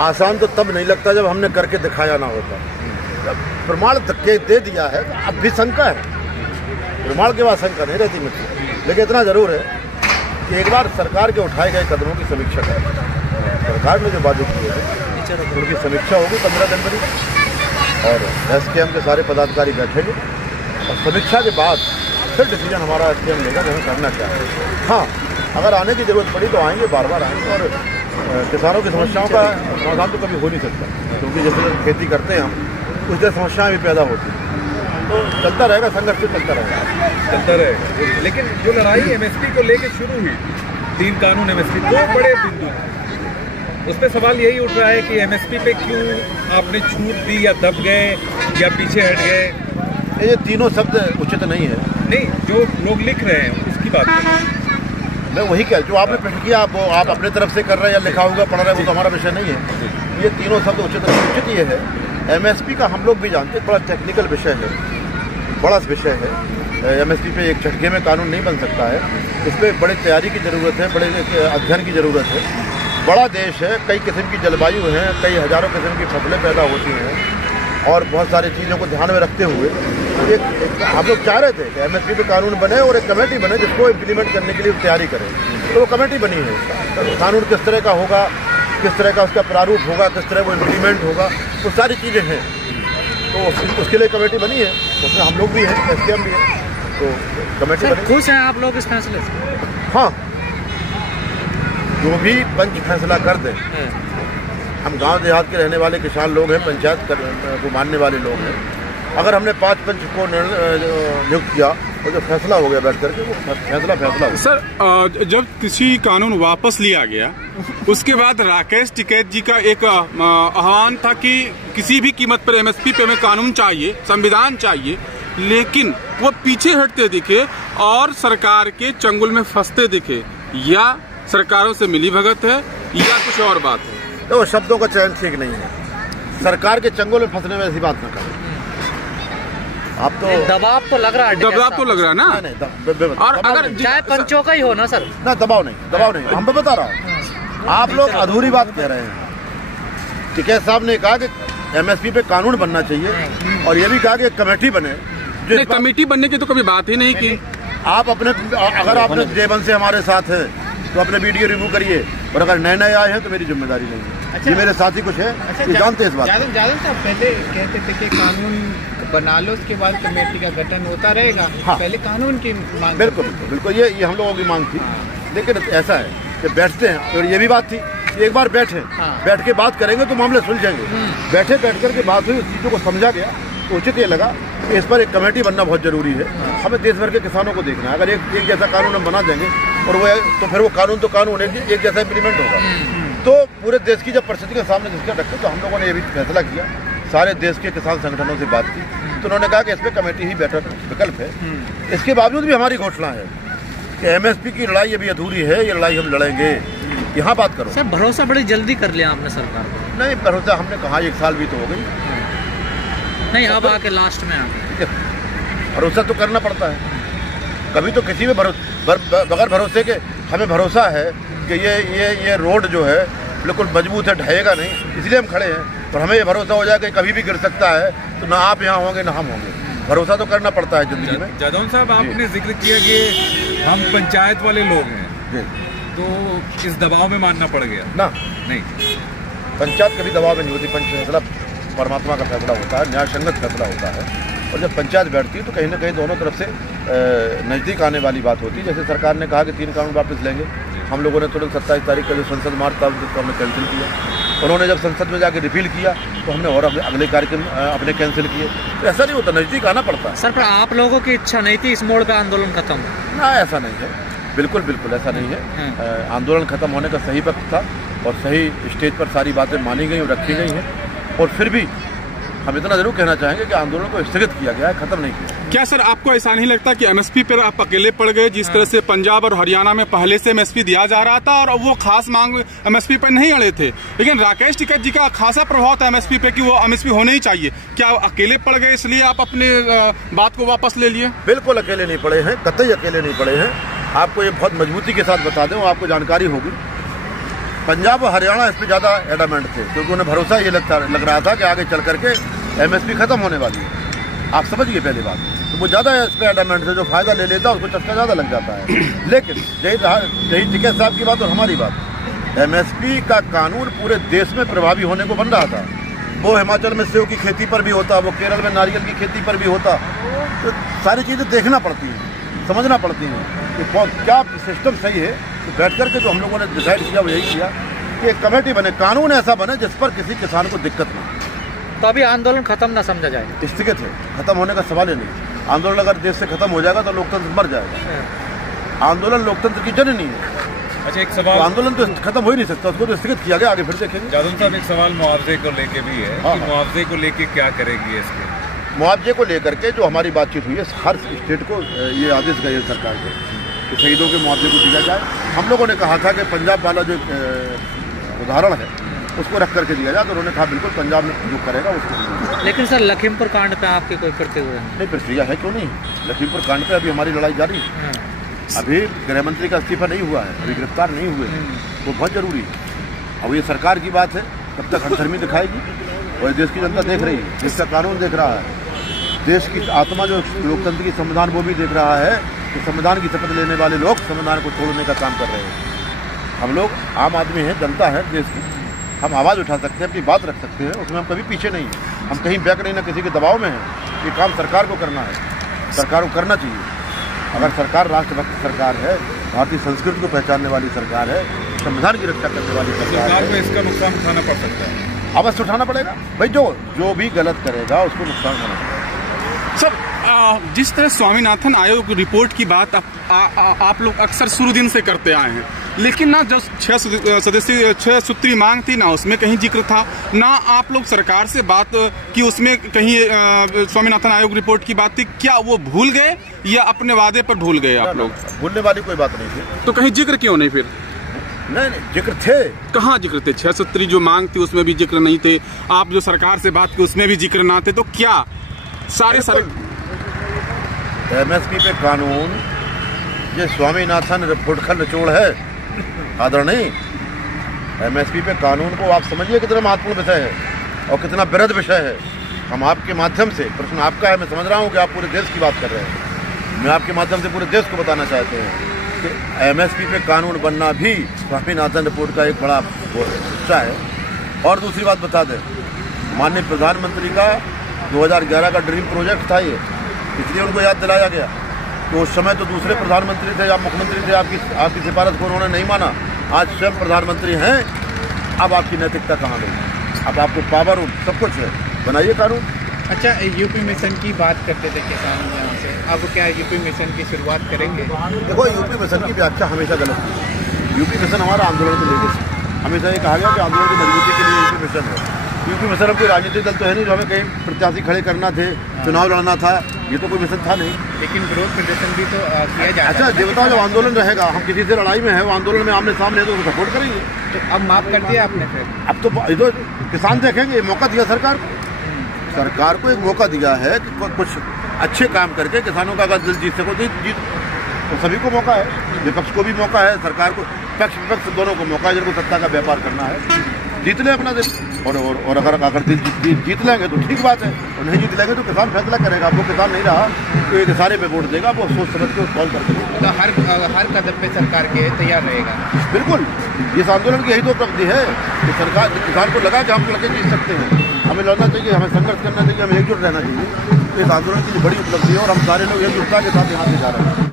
आसान तो तब नहीं लगता जब हमने करके दिखाया ना होता। जब प्रमाण दे दिया है तो अब भी शंका है, प्रमाण के बाद शंका नहीं रहती मुझे। लेकिन इतना जरूर है कि एक बार सरकार के उठाए गए कदमों की समीक्षा करें। सरकार ने जो वादे किए हैं उनकी समीक्षा होगी 15 जनवरी, और एसकेएम के सारे पदाधिकारी बैठेंगे और समीक्षा के बाद फिर डिसीजन हमारा एसकेएम लेगा कि हमें करना क्या है। हाँ, अगर आने की जरूरत पड़ी तो आएंगे, बार बार आएंगे। और किसानों की समस्याओं का समाधान तो कभी हो नहीं सकता, क्योंकि जैसे खेती करते हैं हम उससे समस्याएं भी पैदा होती हैं। तो चलता रहेगा, संघर्ष चलता रहेगा। लेकिन जो लड़ाई एमएसपी को लेकर शुरू हुई, 3 कानून एमएसपी, 2 बड़े बिंदु, उस पर सवाल यही उठ रहा है कि एमएसपी पे क्यों आपने छूट दी, या दब गए या पीछे हट गए। ये तीनों शब्द उचित नहीं है। नहीं, जो लोग लिख रहे हैं उसकी बात कर रहा हूं मैं, वही कह, जो आपने प्रश्न किया आप अपने तरफ से कर रहे हैं या लिखा होगा पढ़ रहे हैं, वो तो हमारा विषय नहीं है। ये तीनों शब्द उचित नहीं। उचित ये है, एमएसपी का हम लोग भी जानते हैं बड़ा टेक्निकल विषय है, बड़ा विषय है। एमएसपी पे एक झटके में कानून नहीं बन सकता है। इस पर बड़ी तैयारी की ज़रूरत है, बड़े अध्ययन की ज़रूरत है। बड़ा देश है, कई किस्म की जलवायु है, कई हज़ारों किस्म की फसलें पैदा होती हैं, और बहुत सारी चीज़ों को ध्यान में रखते हुए एक हम लोग चाह रहे थे कि एमएसपी पे कानून बने और एक कमेटी बने जिसको इम्प्लीमेंट करने के लिए तैयारी करें। तो वो कमेटी बनी है। तो कानून किस तरह का होगा, किस तरह का उसका प्रारूप होगा, किस तरह वो इम्प्लीमेंट होगा, वो सारी चीज़ें हैं। तो उसके लिए कमेटी बनी है, उसमें हम लोग भी हैं, एसकेएम भी है। तो कमेटी बनी। खुश हैं आप लोग इस फैसले से? हाँ, जो भी पंच फैसला कर दें। हम गांव देहात के रहने वाले किसान लोग हैं, पंचायत को मानने वाले लोग हैं। अगर हमने 5 पंच को नियुक्त किया और जो फैसला हो गया बैठ करके, वो फैसला हो। सर, जब कृषि कानून वापस लिया गया उसके बाद राकेश टिकैत जी का एक आह्वान था कि किसी भी कीमत पर एमएसपी पे हमें कानून चाहिए, संविधान चाहिए, लेकिन वो पीछे हटते दिखे और सरकार के चंगुल में फंसते दिखे। या सरकारों से मिली भगत है या कुछ और बात है? तो शब्दों का चयन ठीक नहीं है। सरकार के चंगुल में फंसने में ऐसी बात न करें। आप तो दबाव तो लग रहा है, दबाव तो लग रहा है ना। नहीं, और अगर चाहे पंचों का ही हो ना सर, ना दबाव नहीं। हम तो बता रहा हूँ, आप लोग अधूरी बात कह रहे हैं। टिकैत साहब ने कहा कि एमएसपी पे कानून बनना चाहिए, और ये भी कहा कि कमेटी बने। कमेटी बनने की तो कभी बात ही नहीं की। आप अपने, अगर आपने J1 से हमारे साथ है तो अपने वीडियो रिव्यू करिए, और अगर नए आए हैं तो मेरी जिम्मेदारी नहीं है। अच्छा, ये मेरे साथी कुछ है, ये जानते हैं इस बात। जादव साहब पहले कहते थे कि कानून बना लो, उसके बाद कमेटी का गठन होता रहेगा। हाँ, पहले कानून की मांग। बिल्कुल ये हम लोगों की मांग थी। लेकिन ऐसा है कि बैठते हैं, और ये भी बात थी एक बार बैठे, बैठ के बात करेंगे तो मामले सुलझेंगे। बैठ कर के बात हुई, चीज़ों को समझा गया, तो उचित ये लगा कि इस पर एक कमेटी बनना बहुत जरूरी है। हमें देश भर के किसानों को देखना है। अगर एक जैसा कानून हम बना देंगे और वो तो फिर वो कानून एक जैसा इम्प्लीमेंट होगा। तो पूरे देश की जब परिस्थिति के सामने जिसका रखे, तो हम लोगों ने ये भी फैसला किया, सारे देश के किसान संगठनों से बात की, तो उन्होंने कहा कि इस पर कमेटी ही बेटर विकल्प है। इसके बावजूद भी हमारी घोषणा है कि एमएसपी की लड़ाई अभी अधूरी है, ये लड़ाई हम लड़ेंगे। यहाँ बात करो सर, भरोसा बड़ी जल्दी कर लिया आपने सरकार को। नहीं, भरोसा हमने कहा 1 साल भी तो हो गई। नहीं, अब आके लास्ट में भरोसा तो करना पड़ता है। कभी तो किसी में बगैर भरोसे के हमें भरोसा है कि ये रोड जो है बिल्कुल मजबूत है, ढहेगा नहीं, इसलिए हम खड़े हैं। और हमें ये भरोसा हो जाए कि कभी भी गिर सकता है, तो ना आप यहाँ होंगे ना हम होंगे। भरोसा तो करना पड़ता है जिंदगी में। जादव साहब, आपने जिक्र किया कि हम पंचायत वाले लोग हैं, तो इस दबाव में मानना पड़ गया ना? नहीं, पंचायत कभी दबाव में नहीं होती। पंच फैसला परमात्मा का फैसला होता है, न्याय संगत फैसला होता है। और जब पंचायत बैठती है तो कहीं ना कहीं दोनों तरफ से नज़दीक आने वाली बात होती है। जैसे सरकार ने कहा कि 3 कानून वापस लेंगे, हम लोगों ने तुरंत 27 तारीख का जो संसद मार्च था उसको हमने कैंसिल किया। उन्होंने जब संसद में जाकर रिपील किया तो हमने और अगले कार्यक्रम अपने कैंसिल किए। तो ऐसा नहीं होता, नज़दीक आना पड़ता है। सर, पर आप लोगों की इच्छा नहीं थी इस मोड़ पर आंदोलन खत्म? ना, ऐसा नहीं है, बिल्कुल ऐसा नहीं है। आंदोलन खत्म होने का सही वक्त था, और सही स्टेज पर सारी बातें मानी गई और रखी गई हैं। और फिर भी हम इतना जरूर कहना चाहेंगे कि आंदोलन को स्थगित किया गया है, खत्म नहीं किया। क्या सर, आपको ऐसा नहीं लगता कि एमएसपी पर आप अकेले पड़ गए? जिस तरह से पंजाब और हरियाणा में पहले से एमएसपी दिया जा रहा था और वो खास मांग एमएसपी पर नहीं अड़े थे, लेकिन राकेश टिकैत जी का खासा प्रभाव था एमएसपी पे कि वो एमएसपी होने ही चाहिए। क्या अकेले पड़ गए इसलिए आप अपने बात को वापस ले लिए? बिल्कुल अकेले नहीं पड़े हैं, कतई अकेले नहीं पड़े हैं। आपको ये बहुत मजबूती के साथ बता दें, आपको जानकारी होगी पंजाब और हरियाणा इस पर ज़्यादा एडामेंट थे, क्योंकि उन्हें भरोसा ये लग रहा था कि आगे चल करके MSP खत्म होने वाली है। आप समझिए पहली बात, तो वो ज़्यादा इस पर एडामेंट थे, जो फ़ायदा ले लेता उसको चस्का ज़्यादा लग जाता है। लेकिन यही टिकैत साहब की बात और हमारी बात, MSP का कानून पूरे देश में प्रभावी होने को बन रहा था। वो हिमाचल में सेव की खेती पर भी होता, वो केरल में नारियल की खेती पर भी होता। तो सारी चीज़ें देखना पड़ती हैं, समझना पड़ती हैं कि क्या सिस्टम सही है। तो बैठ करके जो हम लोगों ने डिसाइड किया वो यही किया कि एक कमेटी बने, कानून ऐसा बने जिस पर किसी किसान को दिक्कत ना। तो अभी आंदोलन खत्म ना समझा जाए, स्थगित है, खत्म होने का सवाल ही नहीं। आंदोलन अगर देश से खत्म हो जाएगा तो लोकतंत्र मर जाएगा। आंदोलन लोकतंत्र की जननी है। अच्छा, एक सवाल, तो आंदोलन तो खत्म हो ही नहीं सकता, उसको तो स्थगित किया गया, आगे फिर देखेंगे। जादव साहब, एक सवाल मुआवजे को लेके भी है कि मुआवजे को लेके क्या करेगी इसके? मुआवजे को लेकर के जो हमारी बातचीत हुई है, हर स्टेट को ये आदेश गए सरकार के कि शहीदों के मुआवजे को दिया जाए। हम लोगों ने कहा था कि पंजाब वाला जो उदाहरण है उसको रख करके दिया जाए, तो उन्होंने कहा बिल्कुल पंजाब में जो करेगा उसको। लेकिन सर लखीमपुर कांड पे आपके कोई प्रतिक्रिया नहीं? प्रतिक्रिया है, क्यों नहीं। लखीमपुर कांड पे अभी हमारी लड़ाई जारी है। अभी गृह मंत्री का इस्तीफा नहीं हुआ है, अभी गिरफ्तार नहीं हुए, वो बहुत जरूरी है। अब ये सरकार की बात है, तब तक हमदर्दी दिखाएगी और देश की जनता देख रही है, देश का कानून देख रहा है, देश की आत्मा जो लोकतंत्र की संविधान वो भी देख रहा है कि संविधान की शपथ लेने वाले लोग संविधान को तोड़ने का काम कर रहे हैं। हम लोग आम आदमी हैं, जनता है देश की, हम आवाज़ उठा सकते हैं, अपनी बात रख सकते हैं, उसमें हम कभी पीछे नहीं हैं। हम कहीं बैक नहीं, ना किसी के दबाव में हैं। ये काम सरकार को करना है, सरकार को करना चाहिए। अगर सरकार राष्ट्रभक्त सरकार है, भारतीय संस्कृति को पहचानने वाली सरकार है, संविधान की रक्षा करने वाली सरकार है, को इसका नुकसान उठाना पड़ सकता है। अवश्य उठाना पड़ेगा भाई, जो भी गलत करेगा उसको नुकसान होना पड़ेगा। सर, जिस तरह स्वामीनाथन आयोग रिपोर्ट की बात आप लोग अक्सर शुरू दिन से करते आए हैं, लेकिन ना जो 6 सूत्री मांग थी ना उसमें कहीं जिक्र था, ना आप लोग सरकार से बात की उसमें कहीं स्वामीनाथन आयोग रिपोर्ट की बात थी। क्या वो भूल गए या अपने वादे पर भूल गए आप लोग? भूलने वाली कोई बात नहीं थी। तो कहीं जिक्र क्यों नहीं फिर? नहीं, जिक्र थे। कहाँ जिक्र थे? 6 सूत्री जो मांग थी उसमें भी जिक्र नहीं थे, आप जो सरकार से बात की उसमें भी जिक्र ना थे, तो क्या सारे MSP पे कानून ये स्वामीनाथन रिपोर्ट का निचोड़ है आदरणीय। MSP पे कानून को आप समझिए कितना महत्वपूर्ण विषय है और कितना वृहद विषय है। हम आपके माध्यम से, प्रश्न आपका है, मैं समझ रहा हूँ कि आप पूरे देश की बात कर रहे हैं, मैं आपके माध्यम से पूरे देश को बताना चाहते हैं कि MSP पे कानून बनना भी स्वामीनाथन रिपोर्ट का एक बड़ा हिस्सा है। और दूसरी बात बता दें, माननीय प्रधानमंत्री का 2011 का ड्रीम प्रोजेक्ट था ये, इसलिए उनको याद दिलाया गया। तो उस समय तो दूसरे प्रधानमंत्री थे या मुख्यमंत्री थे, आपकी सिफारिश को उन्होंने नहीं माना। आज स्वयं प्रधानमंत्री हैं, अब आपकी नैतिकता कहाँ गई? अब आपको पावर सब कुछ है, बनाइए कानून। अच्छा, यूपी मिशन की बात करते थे किसान यहाँ से, अब क्या यूपी मिशन की शुरुआत करेंगे? देखो, यूपी मिशन की व्याख्या हमेशा गलत थी। यूपी मिशन हमारा आंदोलन को लेकर हमेशा ये कहा गया कि आंदोलन की मजबूती के लिए यूपी मिशन है। यूपी मिशन अब कोई राजनीतिक दल तो है नहीं जो हमें कहीं प्रत्याशी खड़े करना थे, चुनाव लड़ना था, ये तो कोई मिशन था नहीं। लेकिन विरोध प्रदर्शन भी तो किया जाता है। अच्छा, देवता जब आंदोलन रहेगा, हम किसी से लड़ाई में है, वो आंदोलन में आमने सामने है तो उसको सपोर्ट करेंगे। तो अब माफ कर दिया आपने फिर? अब तो किसान देखेंगे, मौका दिया सरकार को। सरकार को एक मौका दिया है कि कुछ अच्छे काम करके किसानों का अगर दिल जीत सको तो सभी को मौका है, विपक्ष को भी मौका है, सरकार को, पक्ष विपक्ष दोनों को मौका है। जिनको सत्ता का व्यापार करना है जीत ले अपना दिल, और अगर जीत लेंगे तो ठीक बात है, और नहीं जीत लेंगे तो किसान फैसला करेगा। वो किसान नहीं रहा तो एक सारे पे वोट देगा, वो सोच समझ के कॉल करके देगा। तो हर कदम पे सरकार के तैयार रहेगा। बिल्कुल, इस आंदोलन की यही तो उपलब्धि है कि सरकार, किसान को लगा कि हम लड़के जीत सकते हैं, हमें लड़ना चाहिए, हमें संघर्ष करना चाहिए, हमें एकजुट रहना चाहिए। तो इस आंदोलन की बड़ी उपलब्धि है और हम सारे लोग एकजुटता के साथ यहाँ से जा रहे हैं।